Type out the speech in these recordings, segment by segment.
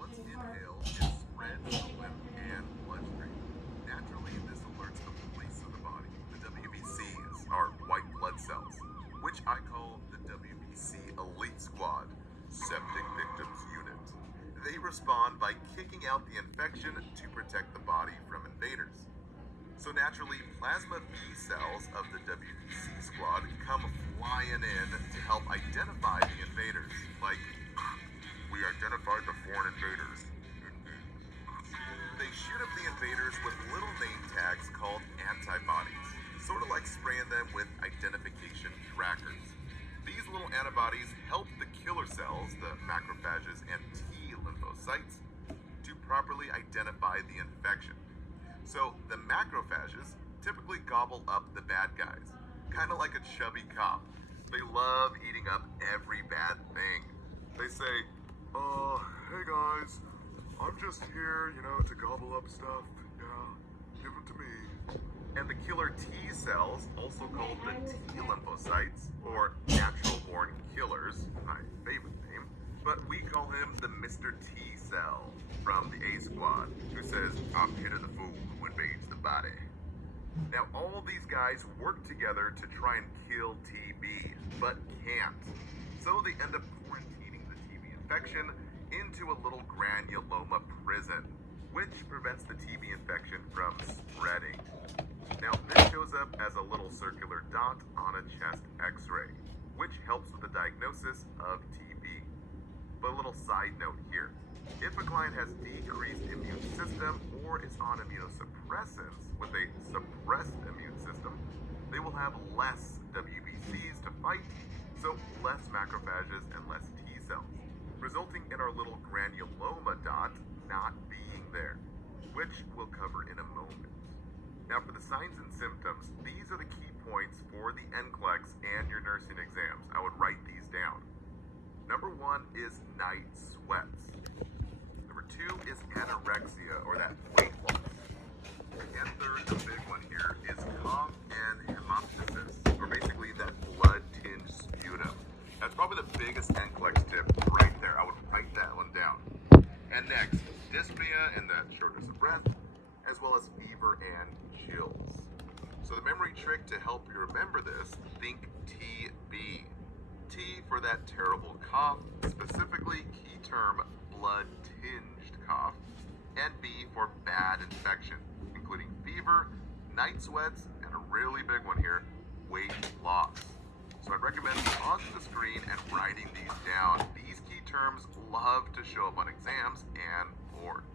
once inhaled, it spreads to the lymph and bloodstream. Naturally, this alerts the police of the body. The WBCs are white blood cells, which I call the WBC Elite Squad, Septic Victims Unit. They respond by kicking out the infection to protect the body from invaders. So naturally, plasma B cells of the WBC squad come flying in to help identify the invaders. Like, we identified the foreign invaders. They shoot up the invaders with little name tags called antibodies, sort of like spraying them with identification trackers. These little antibodies help the killer cells, the macrophages and T lymphocytes, to properly identify the infection. So the macrophages typically gobble up the bad guys, kind of like a chubby cop. They love eating up every bad thing. They say, hey guys, I'm just here, to gobble up stuff. Yeah, give them to me. And the killer T cells, also called the T lymphocytes, or natural born killers, my favorite name, but we call him the Mr. T cell from the A squad, who says, I'm here to the fool who invades the body. Now, all these guys work together to try and kill TB, but can't. So they end up quarantining the TB infection into a little granuloma prison, which prevents the TB infection from spreading. Now, this shows up as a little circular dot on a chest x-ray, which helps with the diagnosis of TB. But a little side note here. If a client has decreased immune system or is on immunosuppressants with a suppressed immune system, they will have less WBCs to fight, so less macrophages and less T cells, resulting in our little granuloma dot not being there, which we'll cover in a moment. Now, for the signs and symptoms, these are the key points for the NCLEX and your nursing exams. I would write these down. Number 1 is night sweats. Number 2 is anorexia, or that weight loss. And third, the big one here, is cough and hemoptysis, or basically that blood-tinged sputum. That's probably the biggest NCLEX tip right there. I would write that one down. And next, dyspnea and that shortness of breath, as well as fever and chills. So the memory trick to help you remember this, think TB. T for that terrible cough, specifically key term blood-tinged cough, and B for bad infection, including fever, night sweats, and a really big one here, weight loss. So I'd recommend pausing the screen and writing these down. These key terms love to show up on exams and boards.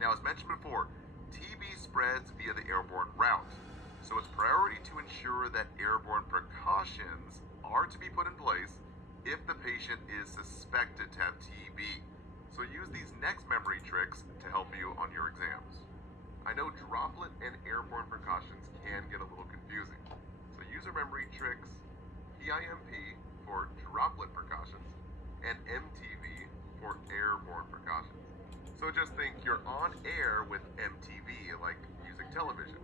Now, as mentioned before, TB spreads via the airborne route, so it's priority to ensure that airborne precautions are to be put in place if the patient is suspected to have TB. So use these next memory tricks to help you on your exams. I know droplet and airborne precautions can get a little confusing, so use our memory tricks PIMP for droplet precautions and MTV for airborne precautions. So just think you're on air with MTV, like music television,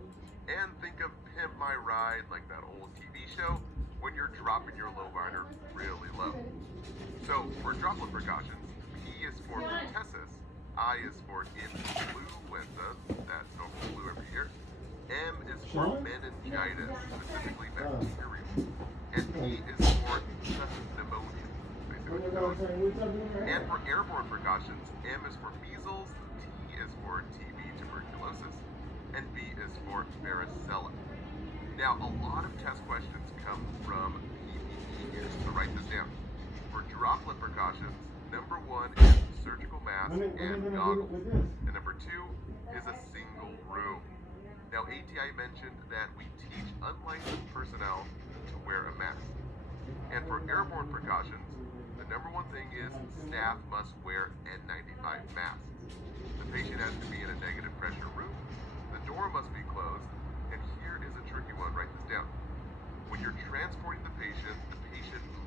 and think of Pimp My Ride, like that old TV show, when you're dropping your lowrider really low. So for droplet precautions, P is for pertussis, I is for influenza, that's normal flu every year, M is for meningitis, specifically bacterial, and P is for pneumonia, basically pneumonia. And for airborne precautions, M is for measles, T is for TB tuberculosis, and B is for varicella. Now, a lot of test questions come from PPE here, so write this down. For droplet precautions, number 1 is surgical mask and goggles, and number 2 is a single room. Now, ATI mentioned that we teach unlicensed personnel to wear a mask. And for airborne precautions, the number 1 thing is staff must wear N95 masks. The patient has to be in a negative pressure room, the door must be closed, and here is a tricky one, write this down. When you're transporting the patient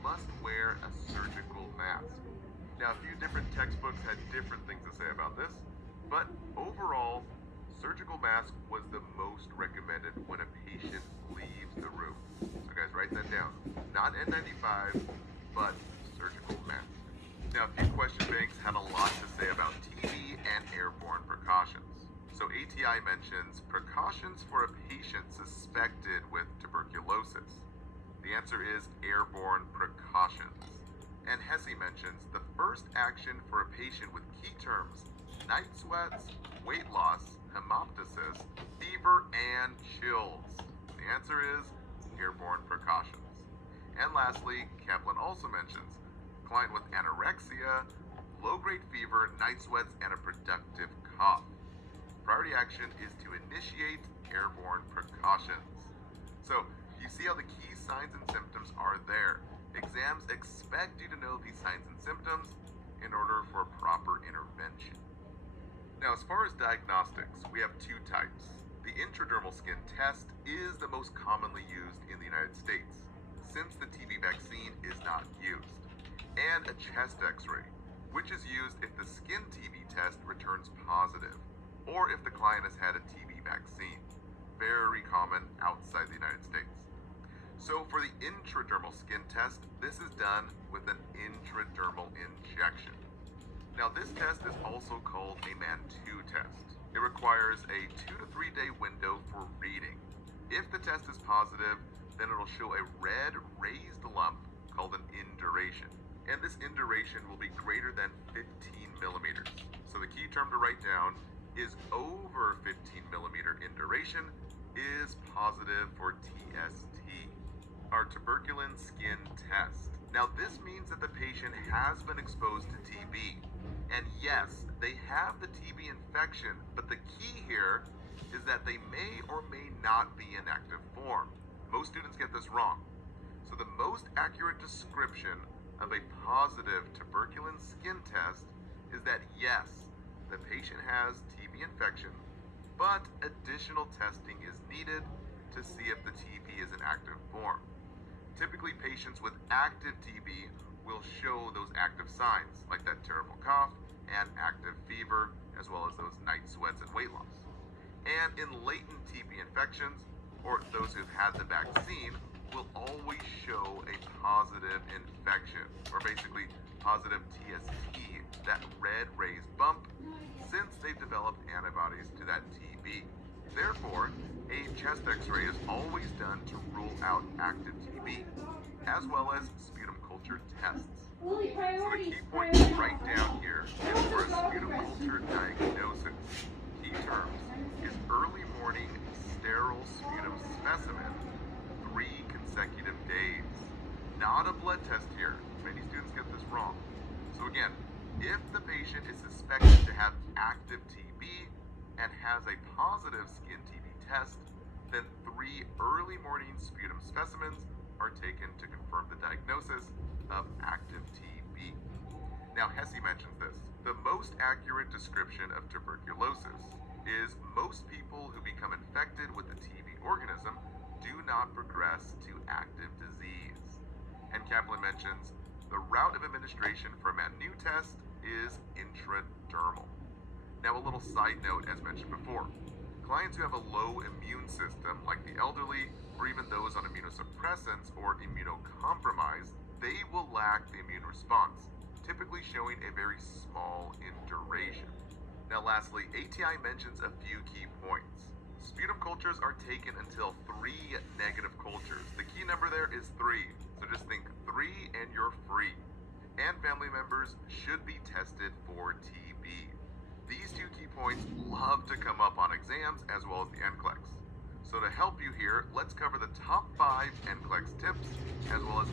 must wear a surgical mask. Now, a few different textbooks had different things to say about this, but overall, surgical mask was the most recommended when a patient leaves the room. So guys, write that down. Not N95, but surgical mask. Now, a few question banks had a lot to say about TB and airborne precautions. So ATI mentions precautions for a patient suspected with tuberculosis. The answer is airborne precautions. And HESI mentions the first action for a patient with key terms night sweats, weight loss, hemoptysis, fever, and chills. The answer is airborne precautions. And lastly, Kaplan also mentions client with anorexia, low-grade fever, night sweats, and a productive cough. Priority action is to initiate airborne precautions. So you see how the key signs and symptoms are there. Exams expect you to know these signs and symptoms in order for proper intervention. Now, as far as diagnostics, we have two types. The intradermal skin test is the most commonly used in the United States, since the TB vaccine is not used, and a chest x-ray, which is used if the skin TB test returns positive, or if the client has had a TB vaccine. Very common outside the United States. So for the intradermal skin test, this is done with an intradermal injection. Now, this test is also called a MAN2 test. It requires a 2 to 3 day window for reading. If the test is positive, then it'll show a red raised lump called an induration. And this induration will be greater than 15 millimeters. So the key term to write down is over 15 millimeter induration is positive for TST, our tuberculin skin test. Now, this means that the patient has been exposed to TB. And yes, they have the TB infection, but the key here is that they may or may not be in active form. Most students get this wrong. So the most accurate description of a positive tuberculin skin test is that yes, the patient has TB infection, but additional testing is needed to see if the TB is in active form. Typically, patients with active TB will show those active signs, like that terrible cough and active fever, as well as those night sweats and weight loss. And in latent TB infections, or those who've had the vaccine, will always show a positive infection, or basically positive TST, that red raised bump, since they've developed antibodies to that TB. Therefore, a chest x-ray is always done to rule out active TB, as well as sputum culture tests. So the key point to write down here is for a sputum culture diagnosis. Key terms is early morning sterile sputum specimen, 3 consecutive days. Not a blood test here. Many students get this wrong. So again, if the patient is suspected to have active TB and has a positive skin TB test, then 3 early morning sputum specimens are taken to confirm the diagnosis of active TB. Now, HESI mentions this. The most accurate description of tuberculosis is most people who become infected with the TB organism do not progress to active disease. And Kaplan mentions the route of administration for a MAN2 test is intradermal. Now, a little side note, as mentioned before, clients who have a low immune system, like the elderly, or even those on immunosuppressants or immunocompromised, they will lack the immune response, typically showing a very small induration. Now, lastly, ATI mentions a few key points. Sputum cultures are taken until 3 negative cultures. The key number there is 3, so just think 3 and you're free. And family members should be tested for TB. These 2 key points love to come up on exams as well as the NCLEX. So to help you here, let's cover the top 5 NCLEX tips as well as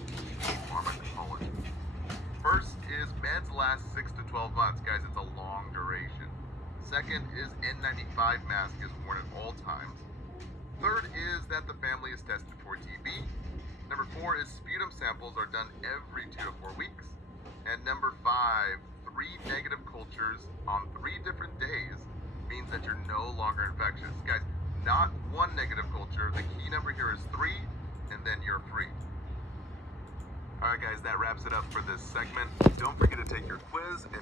pharmacology. First is meds last 6 to 12 months. Guys, it's a long duration. Second is N95 mask is worn at all times. Third is that the family is tested for TB. Number 4 is sputum samples are done every 2 to 4 weeks. And number 5, 3 negative cultures on 3 different days means that you're no longer infectious. Guys, not 1 negative culture. The key number here is 3, and then you're free. All right, guys, that wraps it up for this segment. Don't forget to take your quiz and